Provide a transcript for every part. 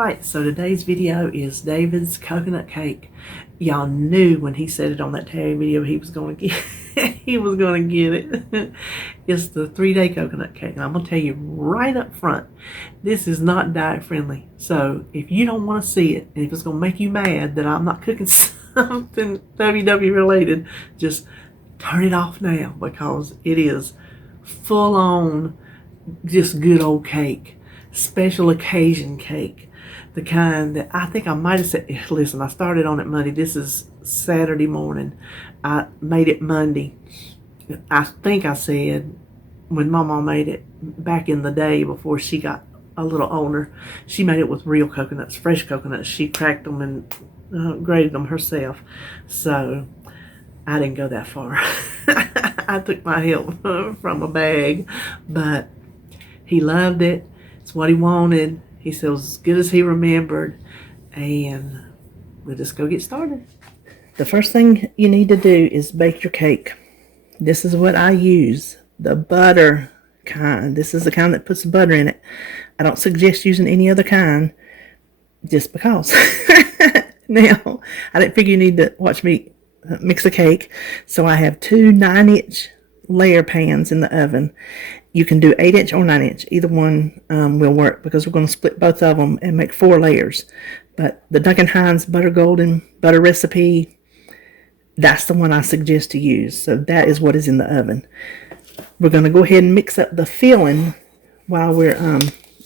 Alright, so today's video is David's coconut cake. Y'all knew when he said it on that Terry video he was going to get he was going to get it. It's the 3-day coconut cake. And I'm going to tell you right up front, this is not diet friendly. So if you don't want to see it, and if it's going to make you mad that I'm not cooking something WW related, just turn it off now, because it is full on just good old cake. Special occasion cake. The kind that I think I might have said, listen, I started on it Monday. This is Saturday morning. I made it Monday. I think I said when Mama made it back in the day before she got a little older, she made it with real coconuts, fresh coconuts. She cracked them and grated them herself. So I didn't go that far. I took my help from a bag, but he loved it. It's what he wanted. He said it was as good as he remembered, and we'll just go get started. The first thing you need to do is bake your cake. This is what I use, the butter kind. This is the kind that puts butter in it. I don't suggest using any other kind, just because. Now, I didn't figure you need to watch me mix a cake, so I have 2 9-inch layer pans in the oven. You can do 8-inch or 9-inch. Either one will work, because we're going to split both of them and make 4 layers. But the Duncan Hines Butter Golden Butter Recipe, that's the one I suggest to use. So that is what is in the oven. We're going to go ahead and mix up the filling while we're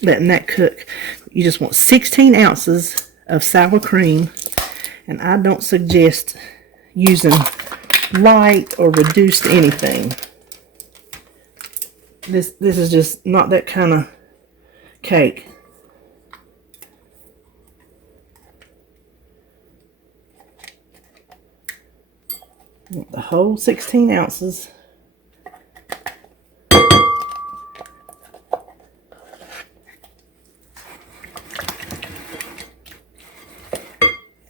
letting that cook. You just want 16 ounces of sour cream. And I don't suggest using light or reduced anything. This is just not that kind of cake. The whole 16 ounces.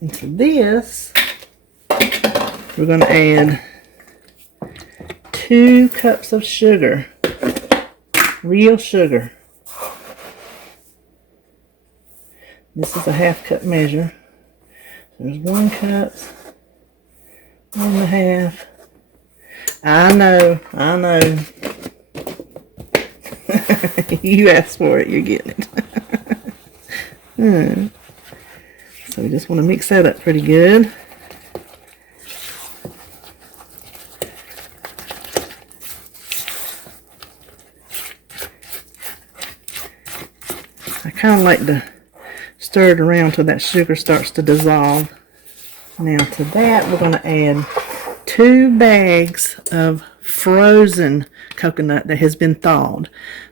Into this, we're going to add 2 cups of sugar. Real sugar. This is a 1/2 cup measure. There's 1 cup, 1.5. I know. You asked for it, you're getting it. So we just want to mix that up pretty good. I kind of like to stir it around till that sugar starts to dissolve. Now to that we're going to add 2 bags of frozen coconut that has been thawed.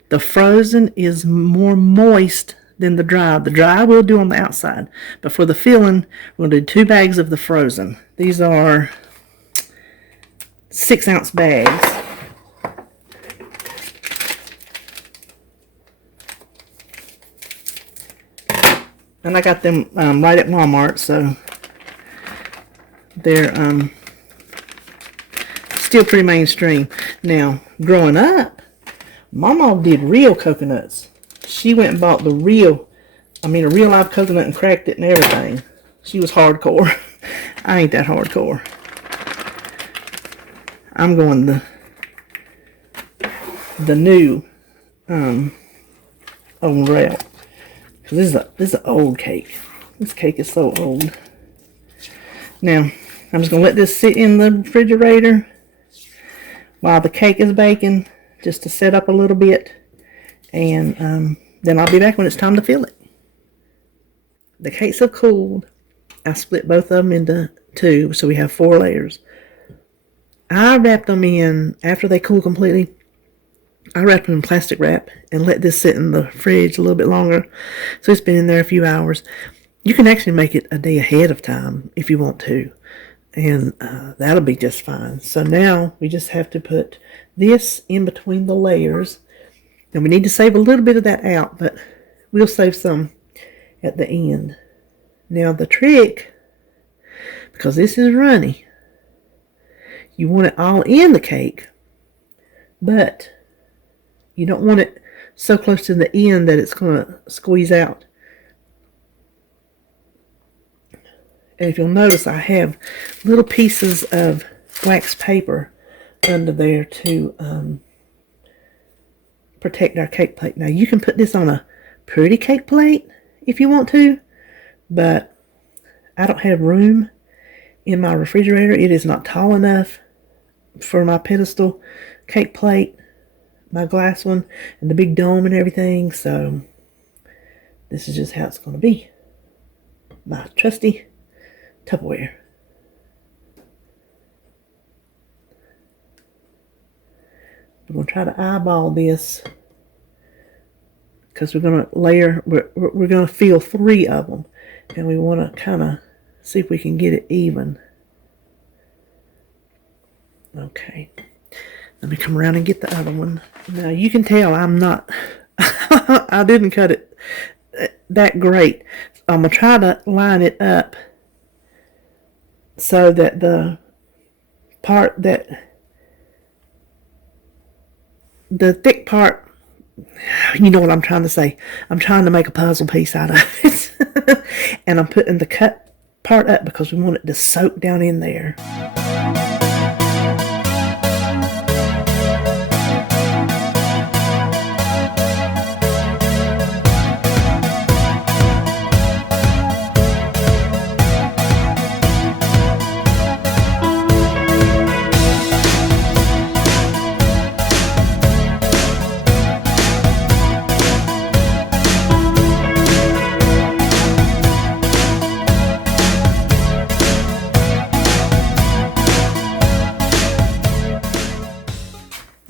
The frozen is more moist than the dry. The dry we'll do on the outside, but for the filling we'll do 2 bags of the frozen. These are 6-ounce bags. And I got them right at Walmart, so they're still pretty mainstream. Now, growing up, Mama did real coconuts. She went and bought a real live coconut and cracked it and everything. She was hardcore. I ain't that hardcore. I'm going the new old route. This is an old cake. This cake is so old. Now, I'm just going to let this sit in the refrigerator while the cake is baking, just to set up a little bit. And then I'll be back when it's time to fill it. The cakes have cooled. I split both of them into 2, so we have 4 layers. I wrapped them in, after they cool completely, I wrapped them in plastic wrap and let this sit in the fridge a little bit longer. So it's been in there a few hours. You can actually make it a day ahead of time if you want to. And that'll be just fine. So now we just have to put this in between the layers. And we need to save a little bit of that out, but we'll save some at the end. Now the trick, because this is runny, you want it all in the cake, but you don't want it so close to the end that it's going to squeeze out. And if you'll notice, I have little pieces of wax paper under there to protect our cake plate. Now, you can put this on a pretty cake plate if you want to, but I don't have room in my refrigerator. It is not tall enough for my pedestal cake plate, my glass one, and the big dome and everything. So this is just how it's going to be. My trusty Tupperware. We're going to try to eyeball this because we're going to layer, we're going to fill 3 of them, and we want to kind of see if we can get it even. Okay, let me come around and get the other one. Now you can tell I'm not, I didn't cut it that great. I'm going to try to line it up so that the part that, the thick part, you know what I'm trying to say. I'm trying to make a puzzle piece out of it. And I'm putting the cut part up because we want it to soak down in there.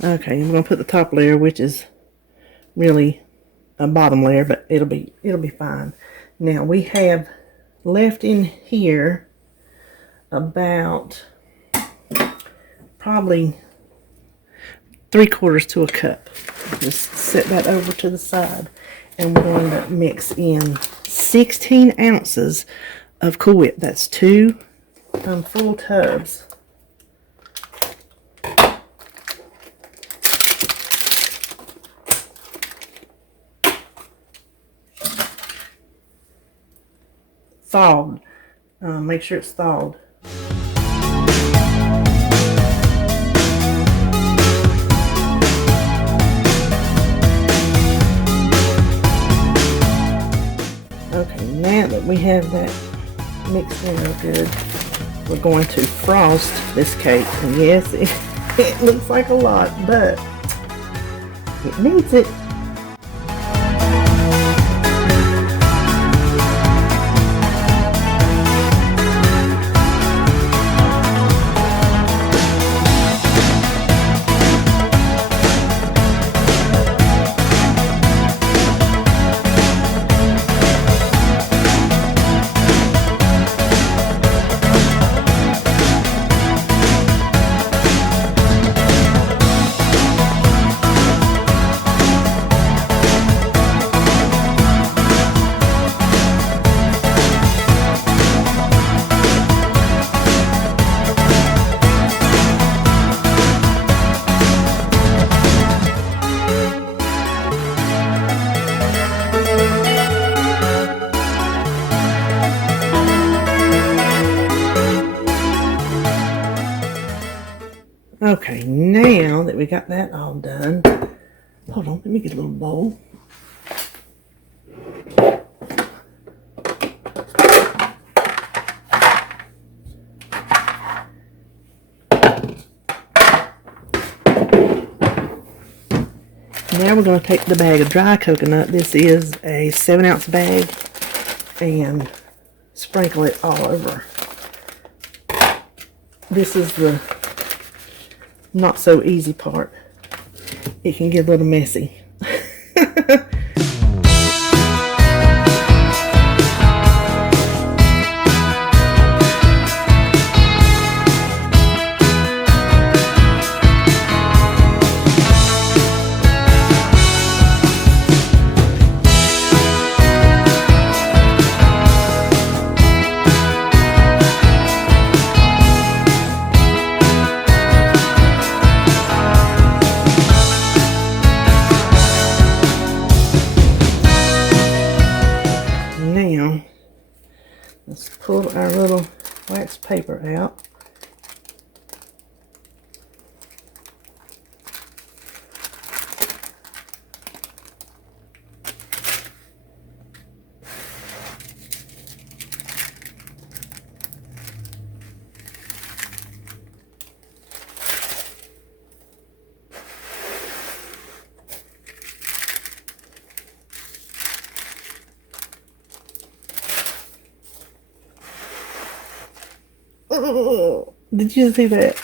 Okay, I'm going to put the top layer, which is really a bottom layer, but it'll be fine. Now we have left in here about probably 3/4 to a cup. Just set that over to the side, and we're going to mix in 16 ounces of Cool Whip. That's 2 full tubs. Thawed. Make sure it's thawed. Okay, now that we have that mixed in real good, we're going to frost this cake. And yes, it looks like a lot, but it needs it. Okay, now that we got that all done, hold on, let me get a little bowl. Now we're going to take the bag of dry coconut. This is a 7-ounce bag, and sprinkle it all over. This is the not so easy part. It can get a little messy. our little wax paper out. Oh, did you see that?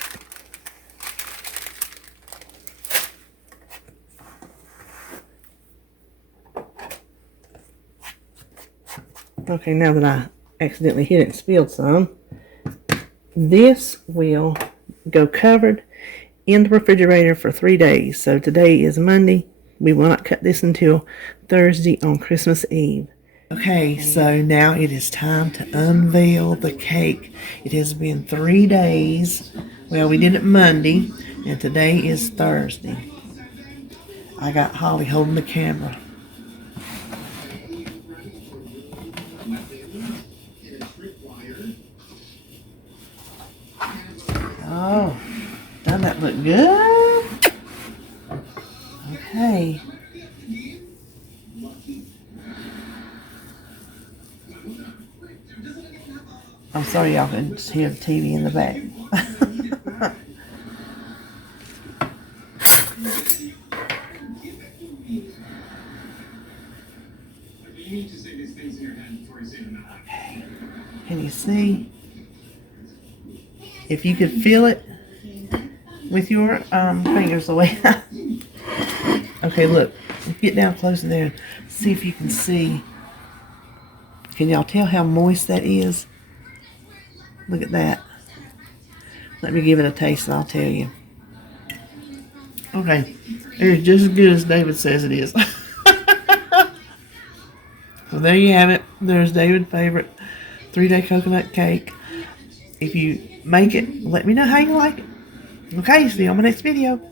Okay, now that I accidentally hit it and spilled some, this will go covered in the refrigerator for 3 days. So today is Monday. We will not cut this until Thursday on Christmas Eve. Okay, so now it is time to unveil the cake. It has been 3 days. Well, we did it Monday, and today is Thursday. I got Holly holding the camera. Oh, doesn't that look good? Okay. I'm sorry y'all can just hear the TV in the back. Okay. Can you see? If you could feel it with your fingers the way. Okay, look. Get down close in there and see if you can see. Can y'all tell how moist that is? Look at that. Let me give it a taste and I'll tell you. Okay. It's just as good as David says it is. So there you have it. There's David's favorite 3-day coconut cake. If you make it, let me know how you like it. Okay, see you on my next video.